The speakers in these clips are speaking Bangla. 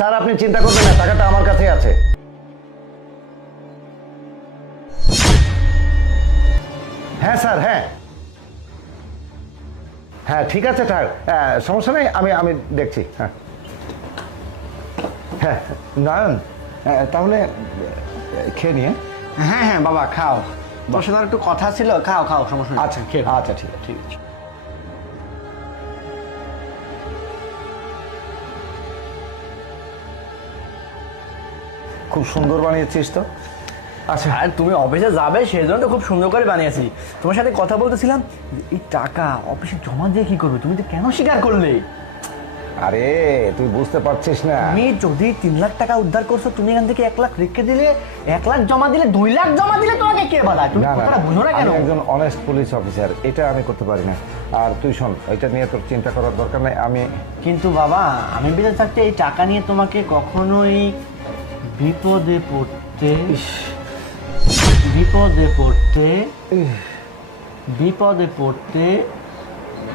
স্যার আপনি চিন্তা করবেন না, টাকাটা আমার কাছেই আছে। হ্যাঁ স্যার, হ্যাঁ হ্যাঁ ঠিক আছে স্যার, সমস্যা নেই, আমি আমি দেখছি। হ্যাঁ হ্যাঁ নয়ন, তাহলে খেয়ে নিয়ে। হ্যাঁ হ্যাঁ বাবা খাও, তোর সাথে আর একটু কথা ছিল, খাও খাও সমস্যা নেই। আচ্ছা খেয়ে আচ্ছা ঠিক আছে। ঠিক আছে। খুব সুন্দর বানিয়েছিস তো। আচ্ছা আর তুমি অফিসে যাবে সেই জন্য খুব সুন্দর করে বানিয়েছি। তোমার সাথে কথা বলতেছিলাম এই টাকা অফিসে জমা দিয়ে কি করবে, তুমি তো কেন স্বীকার করলে? আরে তুই বুঝতে পারছিস না, তুমি যদি 3 লাখ টাকা উদ্ধার করছো, তুমি এখান থেকে 1 লাখ রেখে দিলে, 1 লাখ জমা দিলে, 2 লাখ জমা দিলে তোমাকে কে বাধা? তুমি না না কথাটা বুঝো না কেন? আমি একজন অনেস্ট পুলিশ অফিসার, এটা আমি করতে পারি না। আর তুই শোন, এটা নিয়ে তোর চিন্তা করার দরকার নাই। আমি কিন্তু বাবা, আমি বেঁচে থাকতে এই টাকা নিয়ে তোমাকে কখনোই বিপদে পড়তে বিপদে পড়তে বিপদে পড়তে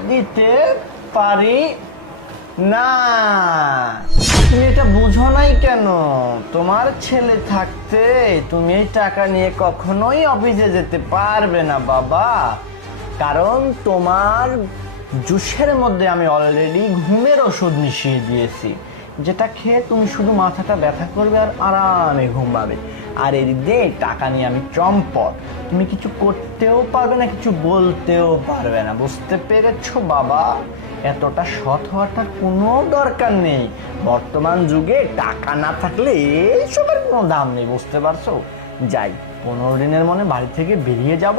দিতে পারি না। তুমি এটা বুঝো নাই কেন? তোমার ছেলে থাকতে তুমি এই টাকা নিয়ে কখনোই অফিসে যেতে পারবে না বাবা, কারণ তোমার জুসের মধ্যে আমি অলরেডি ঘুমের ওষুধ মিশিয়ে দিয়েছি, যেটা খেয়ে তুমি শুধু মাথাটা ব্যথা করবে আর আরামে ঘুমাবে। আর এদিক দিয়ে টাকা নিয়ে আমি চম্পট, তুমি কিছু করতেও পারবে না, কিছু বলতেও পারবে না। বুঝতে পেরেছো বাবা? এতটা সৎ হওয়াটার কোনো দরকার নেই। বর্তমান যুগে টাকা না থাকলে এইসবের কোনো দাম নেই, বুঝতে পারছো? যাই, 15 দিনের মনে বাড়ি থেকে বেরিয়ে যাব।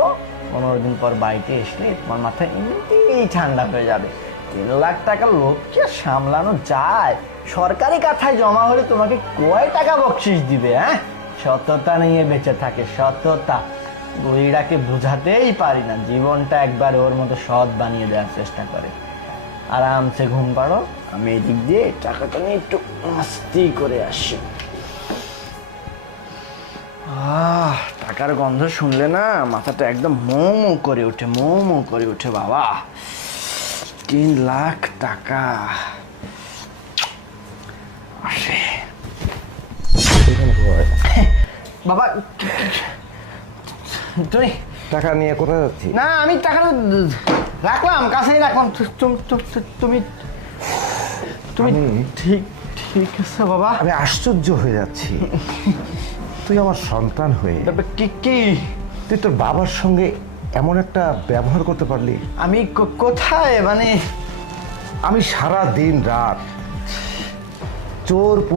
15 দিন পর বাড়িতে আসলে তোমার মাথা এমনিতেই ঠান্ডা হয়ে যাবে। 3 লাখ টাকা লোককে সামলানো যায়? সরকারি কাঠায় জমা হলে তোমাকে কয় টাকা বকশিস দিবে? হ্যাঁ, সততা নিয়ে বেঁচে থাকে, সততা। বুড়িটাকে বুঝাতেই পারি না, জীবনটা একবার ওর মতো সৎ বানিয়ে দেওয়ার চেষ্টা করে। আরামসে ঘুম পাড়ো, আমি এদিক দিয়ে টাকাটা নিয়ে একটু মাস্তি করে আসি। টাকার গন্ধ শুনলে না মাথাটা একদম মৌ মৌ করে ওঠে, মৌ মৌ করে ওঠে বাবা। 3 লাখ টাকা আসে বাবা। তুমি টাকা নিয়ে কোথায় যাচ্ছি? না আমি টাকাটা রাখলাম, কাছেই রাখলাম। তুমি তুমি ঠিক ঠিক আছে বাবা। আমি আশ্চর্য হয়ে যাচ্ছি, তুই আমার সন্তান হয়ে তবে কি কি তুই তোর বাবার সঙ্গে এমন একটা ব্যবহার করতে পারলি। আমি কোথায় মানে আমি সারা দিন রাত চোর